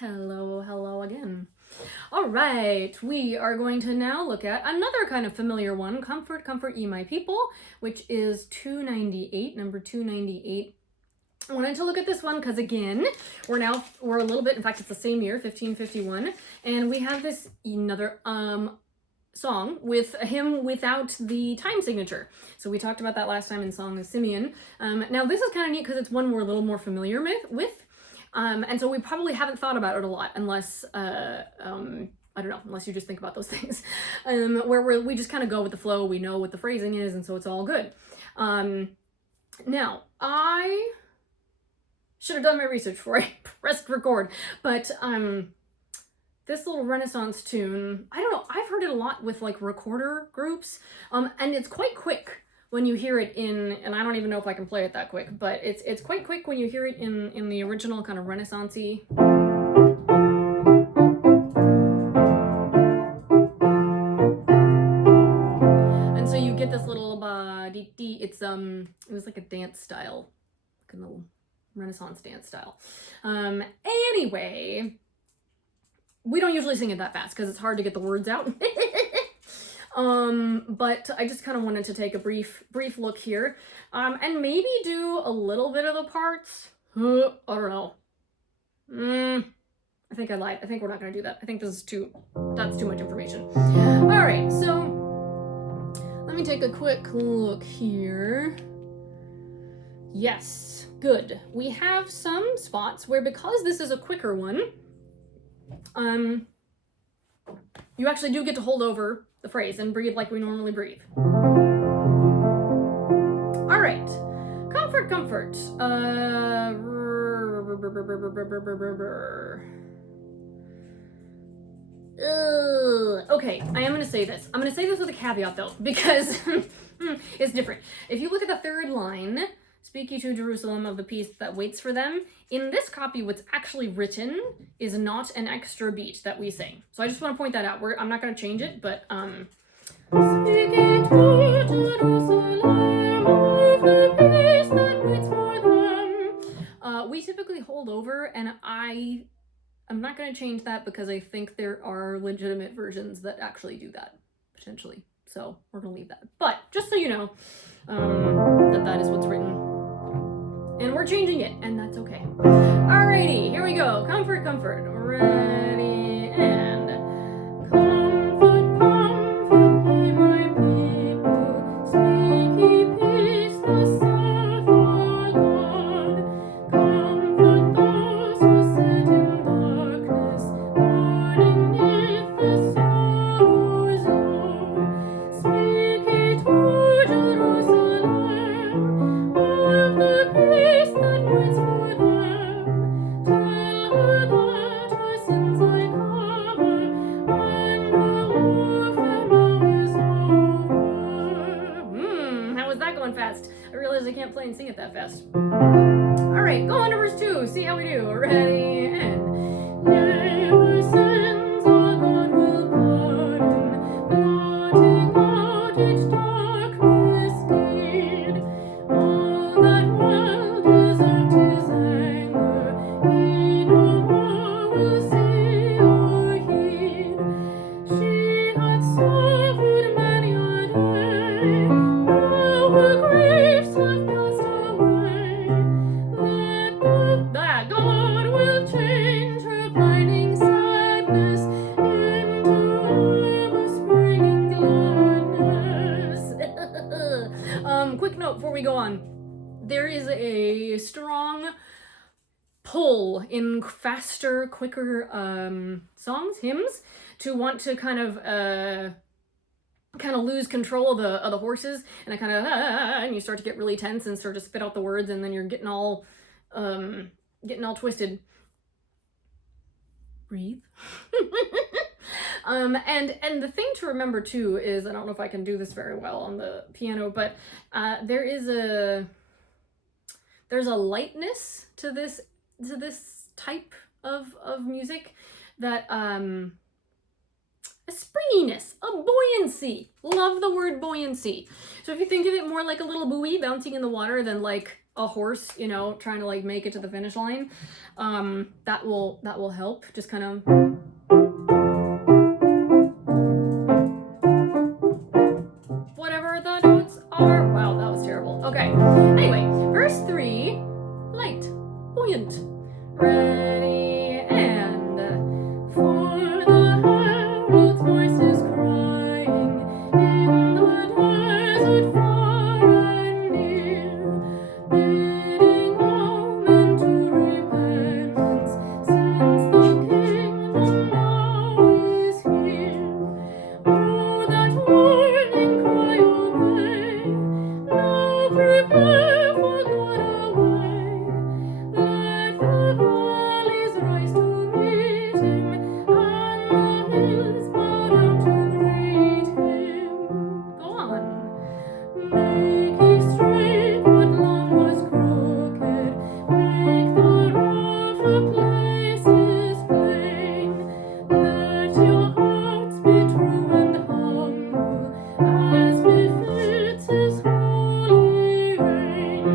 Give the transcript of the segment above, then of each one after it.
Hello, hello again. All right, we are going to now look at another kind of familiar one, Comfort, Comfort Ye My People, which is 298, number 298. I wanted to look at this one because, again, we're a little bit, in fact, it's the same year, 1551, and we have this another song with a hymn without the time signature. So we talked about that last time in Song of Simeon. Now this is kind of neat because it's one we're a little more familiar with. And so we probably haven't thought about it a lot unless, I don't know, unless you just think about those things, where we just kind of go with the flow. We know what the phrasing is, and so it's all good. Now, I should have done my research before I pressed record, but this little Renaissance tune, I don't know, I've heard it a lot with like recorder groups, and it's quite quick when you hear it in, and I don't even know if I can play it that quick, but it's quite quick when you hear it in the original kind of Renaissance-y. And so you get this little dee-dee. It was like a dance style, like a little Renaissance dance style. Anyway, we don't usually sing it that fast because it's hard to get the words out. But I just kind of wanted to take a brief look here, and maybe do a little bit of the parts. I don't know. I think I lied. I think we're not going to do that. I think that's too much information. All right, so let me take a quick look here. Yes, good. We have some spots where, because this is a quicker one, you actually do get to hold over the phrase and breathe like we normally breathe. All right, comfort, comfort. Okay, I am going to say this. I'm going to say this with a caveat though, because it's different. If you look at the third line, speak ye to Jerusalem of the peace that waits for them. In this copy, what's actually written is not an extra beat that we sing. So I just want to point that out. I'm not going to change it, but speak ye to Jerusalem of the peace that waits for them. We typically hold over, and I'm not going to change that because I think there are legitimate versions that actually do that, potentially. So we're going to leave that. But just so you know, that is what's written. And we're changing it, and that's okay. Alrighty, here we go. Comfort, comfort. Ready, and comfort, comfort ye my people. Speak ye peace, thus saith our God. Comfort those who sit in darkness, mourning neath the sorrow's load. Speak ye to Jerusalem of the peace that waits for them. Tell her that her sins I cover, and her warfare now is over. How was that going fast? I realized I can't play and sing it that fast. All right, go on to verse 2. See how we do. Ready, and yea, her sins our God will pardon, blotting out each dark misdeed. All that well deserved his anger, he no more will see or heed. She hath suffered many a day, now her griefs have passed away. Let God will change her blinding sadness into ever-springing gladness. Quick note before we go on. There is a strong pull in faster, quicker songs, hymns, to want to kind of lose control of the horses, and and you start to get really tense and start to spit out the words, and then you're getting all twisted. Breathe. And the thing to remember too is, I don't know if I can do this very well on the piano, but there's a lightness to this type of music, that a springiness, a buoyancy. Love the word buoyancy. So if you think of it more like a little buoy bouncing in the water than like a horse, you know, trying to like make it to the finish line, that will help. Just kind of whatever the notes are. Wow, that was terrible. Okay. Anyway, verse 3, light, buoyant, ready, and for the herald's voice is crying in the desert far and near, bidding all men to repentance, since the kingdom now is here. Oh, that warning cry obey, now prepare for God away. Let the valleys rise to meet him, and the hills bow down to greet him. Go on. Make ye straight what long was crooked, make the rough places plain. Let your hearts be true and humble, as befits his holy reign.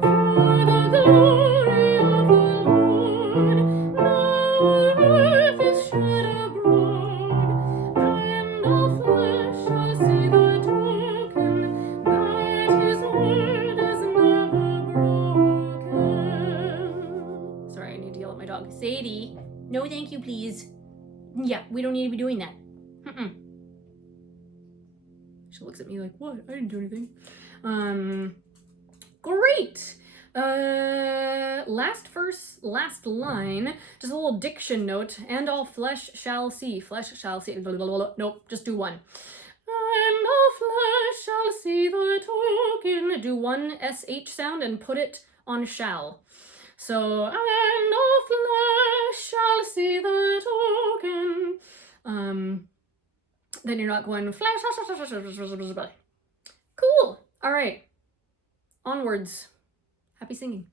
For the glory of the Lord now on earth is shed abroad, and all flesh shall see the token that his word is never broken. Sorry, I need to yell at my dog. Sadie, no thank you, please. Yeah, we don't need to be doing that. She looks at me like, what? I didn't do anything. Great. Last verse, last line, just a little diction note. And all flesh shall see. Flesh shall see. Blah, blah, blah, blah. Nope, just do one. And all flesh shall see the token. Do one SH sound and put it on shall. So, and all flesh shall see the token. Then you're not going flash. Cool. All right. Onwards. Happy singing.